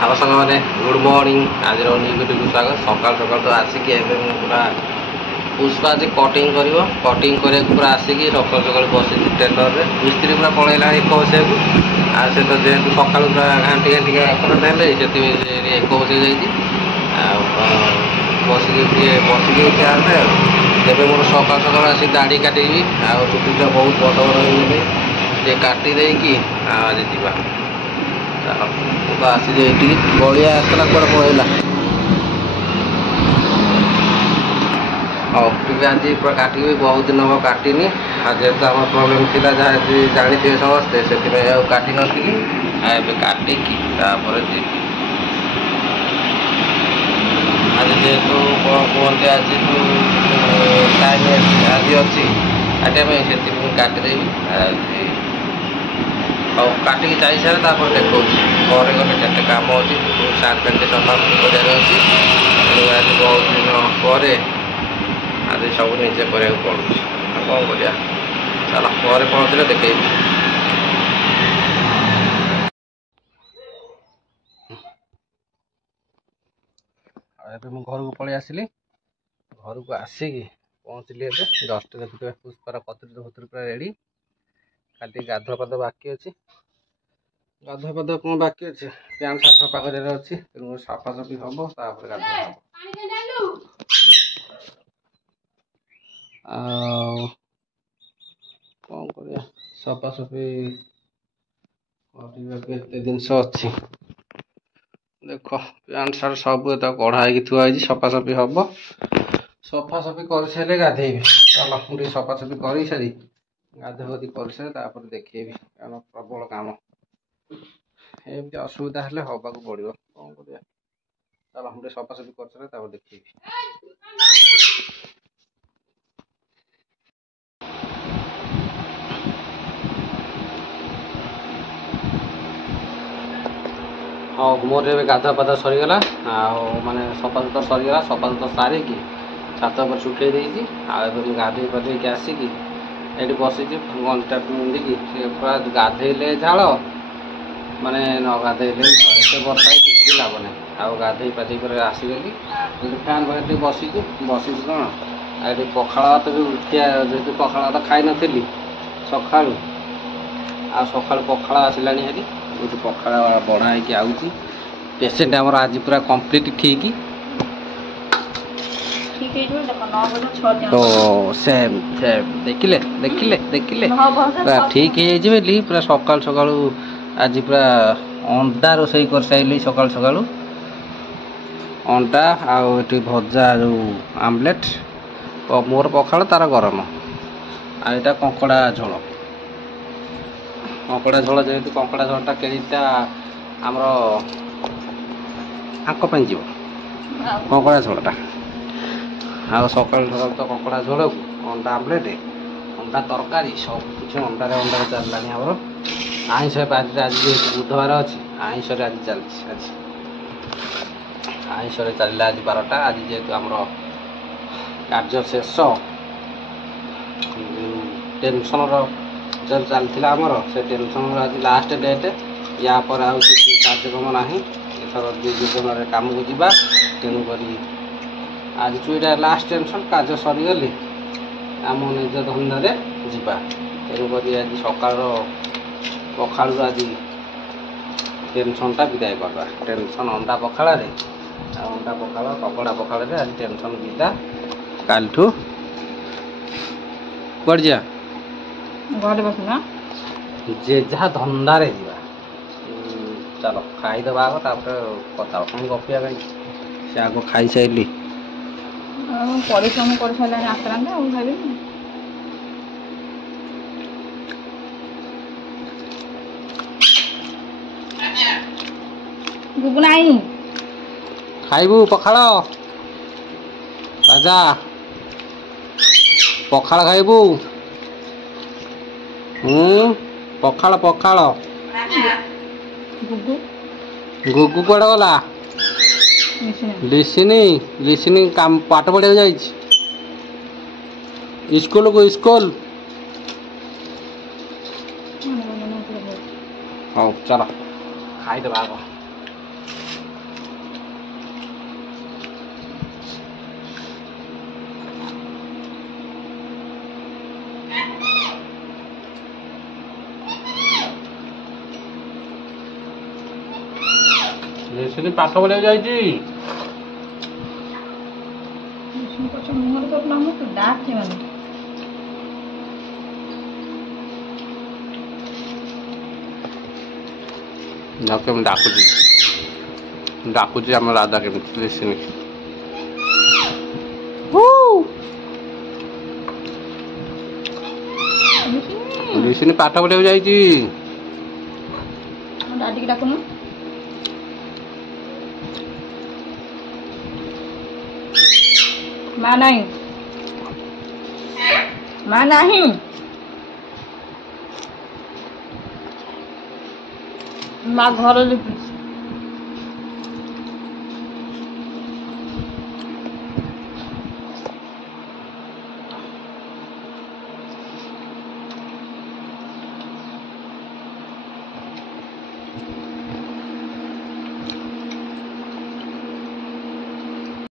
Hello सांग मैंने good morning आज न्यू वीडियो स्वागत सकाल सकाल तो आसिक पूरा पुष्पा आज कटिंग कर कटिंग कर पूरा आसिक सकाल सकाल बस टेलर में मिस्त्री पूरा पलैला एक बसिया आ से तो जेहतु सका पूरा घाटी घाटी देले से एक बस बसिक बसिक आसे तेज मोर सकाल सकाल आस दाढ़ी काटिबी आुटा बहुत बड़ बड़ हो काटी देकी आज जा तो आसी गलिया आसला कुआड़े पलैला टी आज पूरा काटी बहुत दिन हम काटिनी जेहतु आम प्रोब्लेम थी जानते समस्ते से काटी नी काटिकी जी आज जेहतु कहते आज टाइम आज अच्छी काटिया से काटिदेवी और काटिकी जा सारे देखो घरे गले केते काम अच्छी सार्ट पैंट सफा करार अच्छी आज बहुत दिन पर आज सब निजे करा पड़ू कौन कर चल पर पहुँचले देखे घर को पलि आसिली घर को आसिकी पहुँचली जस्ट देखुए पुष्पार कतुरी फतुरी पूरा रेडी खाली गाधुआ पाध बाकी अच्छी गाधुआ पाध कौन बाकी अच्छे पैंट सार्ट सफा करार अच्छी तेणु सफासफी हम तापर गाधुआ हम कौन कर सफासफी करते जिनस अच्छी देख पैंट सार्ट सब कढ़ाई थुआई सफासफी हम सफासफी कर सारे गाधेबी चल मुझे सफासफी कर सारी गाधुआधी कर सारे देखेबी कारण प्रबल कम एमती असुविधा हेल्ले हवा को पड़ो कौन कर चल मुझे सफासफी कर सारे देखेबी हाँ मोर ए गाधुआ पाधा सरीगला माने सफा सुतर सरीगला सफा सुतर सारिकी छात पर सुखे देती गाधे पाधे आसिकी ये बसी घंटा पिंधिकी पूरा गाधेले झाड़ माने न गाधेले एत बर्षा किसी लाभ ना आउ गाधे पाधे कर आसगली फैन पाखे बसीचु बसी कौन ये पखाड़ भात भी उठिया जेहतु पखाड़ भात खाई नी सका सका पखाड़ आसला हेरी पखाड़ बढ़ाई आउची पेसेंट आमर आज पूरा कंप्लीट ठीक तो सेम सेम देखिले देखिले देखिले पूरा ठीक है पूरा सकाल सकाल आज पूरा अंडा रोसई कर सारे सकाल सकाल अंडा आठी भजा जो आमलेट मोर पखाड़ तार गरम आईटा कंकड़ा झोल कंकड़ा झोल जेहतु कंकड़ा झोलटा केटा आमर आंक जीव कंकड़ा झोलटा आ सकाल सकाल तो कंकड़ा झोल अंडा आमलेट अंडा तरकारी सब कुछ अंडार अंडार चलला आमर आईष आज आज बुधवार अच्छी आईष आज चलती आज आईष चलला आज 12टा आज जेहतु आमर कार्य शेष टेंशन जब चलता आमर से टेंशन आज लास्ट डेट या पर आ कार्यक्रम ना एथर जीवन कम को जीवा तेणुक आज चुईटा लास्ट टेंशन कार्य सरीगली आम निज धंदा जीवा तेणुक आज सकाल पखाड़ आज टेंशनटा विदाय करवा टेंशन अंडा पखाड़ अंडा पखाड़ कपड़ा पखाड़ आज टेंशन विदा काल ठू कड़ जा घरे बसना जे जहाँ धंदारे जीवा चलो खाईदबा आग कथा कौन गपिया से आग खाई सारी परिश्रम कर सारे आसला खाइबे गुगु नहीं खाइबू पखाड़ राजा पखाड़ खाइबू पखाड़ पखाड़ गुगु गुगु कड़े गला लिसनी लिसनी काम पाठ पढ़ा जाइए स्कूल को स्कूल हाँ चलो खाईदे आग ରେସିପି ପାଠ ପଢିବାକୁ ଯାଇଛି। ପଛ ମୁହଁରେ ତ ନାମ ତୁ ଡାକେ ମାନେ ଯାଉ କେମିତି ଡାକୁଛି ଆମ ରାଧା କେମିତି ରେସିପି ରେସିପି ପାଠ ପଢିବାକୁ ଯାଇଛି। ଡାଡିକି ଡାକୁନୁ। ମା ନାହିଁ ମା ନାହିଁ ମା ଘର ଲିପୁଛି।